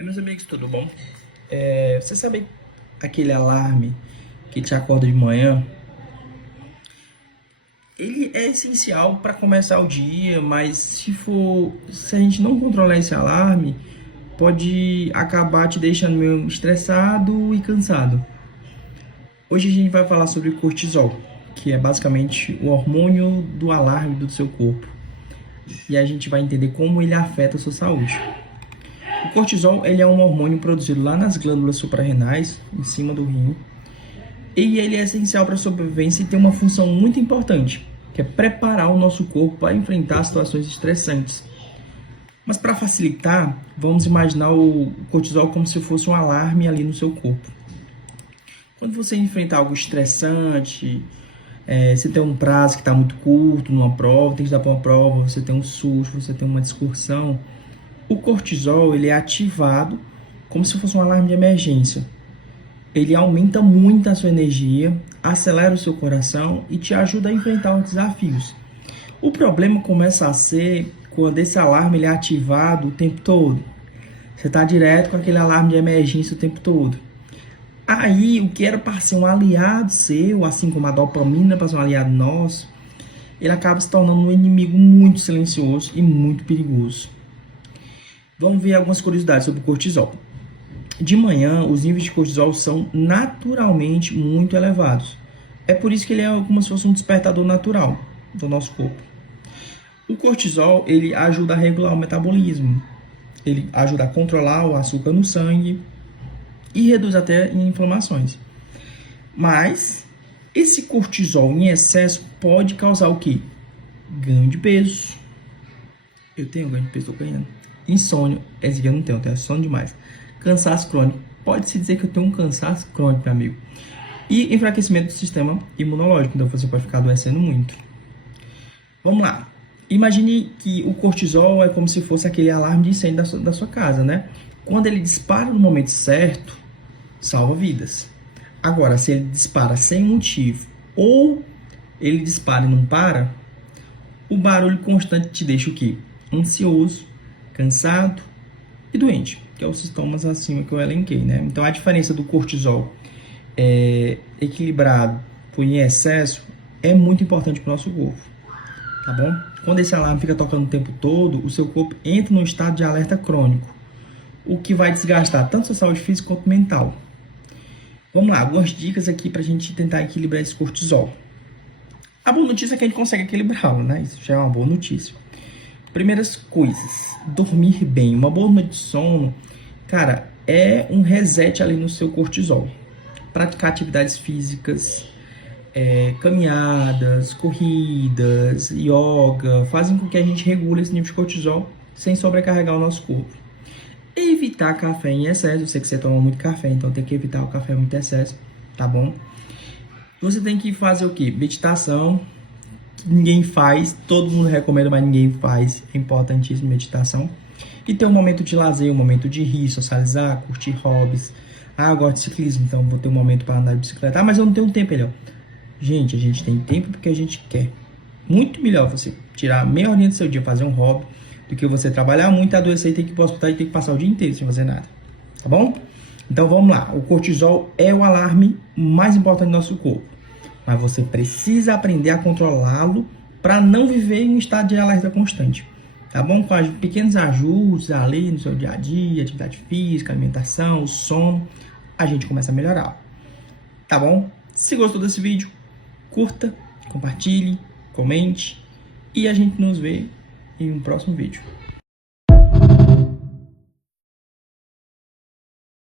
Meus amigos, tudo bom? Você sabe aquele alarme que te acorda de manhã? Ele é essencial para começar o dia, mas se a gente não controlar esse alarme, pode acabar te deixando meio estressado e cansado. Hoje a gente vai falar sobre cortisol, que é basicamente o hormônio do alarme do seu corpo. E a gente vai entender como ele afeta a sua saúde. O cortisol ele é um hormônio produzido lá nas glândulas suprarrenais, em cima do rim, e ele é essencial para a sobrevivência e tem uma função muito importante, que é preparar o nosso corpo para enfrentar situações estressantes. Mas para facilitar, vamos imaginar o cortisol como se fosse um alarme ali no seu corpo. Quando você enfrenta algo estressante, você tem um prazo que está muito curto numa prova, tem que dar para uma prova, você tem um susto, você tem uma discussão, o cortisol ele é ativado como se fosse um alarme de emergência. Ele aumenta muito a sua energia, acelera o seu coração e te ajuda a enfrentar os desafios. O problema começa a ser quando esse alarme ele é ativado o tempo todo. Você está direto com aquele alarme de emergência o tempo todo. Aí, o que era para ser um aliado seu, assim como a dopamina para ser um aliado nosso, ele acaba se tornando um inimigo muito silencioso e muito perigoso. Vamos ver algumas curiosidades sobre o cortisol. De manhã, os níveis de cortisol são naturalmente muito elevados. É por isso que ele é como se fosse um despertador natural do nosso corpo. O cortisol ele ajuda a regular o metabolismo. Ele ajuda a controlar o açúcar no sangue e reduz até inflamações. Mas esse cortisol em excesso pode causar o quê? Ganho de peso. Eu tenho ganho de peso, estou ganhando. Insônia, esse aqui eu não tenho sono demais. Cansaço crônico, pode-se dizer que eu tenho um cansaço crônico, meu amigo. E enfraquecimento do sistema imunológico, então você pode ficar adoecendo muito. Vamos lá. Imagine que o cortisol é como se fosse aquele alarme de incêndio da sua casa, né? Quando ele dispara no momento certo, salva vidas. Agora, se ele dispara sem motivo ou ele dispara e não para, o barulho constante te deixa o quê? Ansioso, cansado e doente, que é os sintomas acima que eu elenquei, né? Então, a diferença do cortisol equilibrado por em excesso é muito importante para o nosso corpo, tá bom? Quando esse alarme fica tocando o tempo todo, o seu corpo entra num estado de alerta crônico, o que vai desgastar tanto a sua saúde física quanto mental. Vamos lá, algumas dicas aqui para a gente tentar equilibrar esse cortisol. A boa notícia é que a gente consegue equilibrá-lo, né? Isso já é uma boa notícia. Primeiras coisas, dormir bem. Uma boa noite de sono, cara, é um reset ali no seu cortisol. Praticar atividades físicas, caminhadas, corridas, yoga, fazem com que a gente regule esse nível de cortisol sem sobrecarregar o nosso corpo. Evitar café em excesso. Eu sei que você toma muito café, então tem que evitar o café muito excesso, tá bom? Você tem que fazer o quê? Meditação. Ninguém faz, todo mundo recomenda, mas ninguém faz. É importantíssimo meditação. E ter um momento de lazer, um momento de rir, socializar, curtir hobbies. Ah, eu gosto de ciclismo, então vou ter um momento para andar de bicicleta. Ah, mas eu não tenho tempo, Eliel. Gente, a gente tem tempo porque a gente quer. Muito melhor você tirar meia horinha do seu dia, fazer um hobby, do que você trabalhar muito, adoecer e ter que ir para o hospital e ter que passar o dia inteiro sem fazer nada. Tá bom? Então vamos lá. O cortisol é o alarme mais importante do nosso corpo. Mas você precisa aprender a controlá-lo para não viver em um estado de alerta constante. Tá bom? Com pequenos ajustes ali no seu dia a dia, atividade física, alimentação, sono, a gente começa a melhorar. Tá bom? Se gostou desse vídeo, curta, compartilhe, comente e a gente nos vê em um próximo vídeo.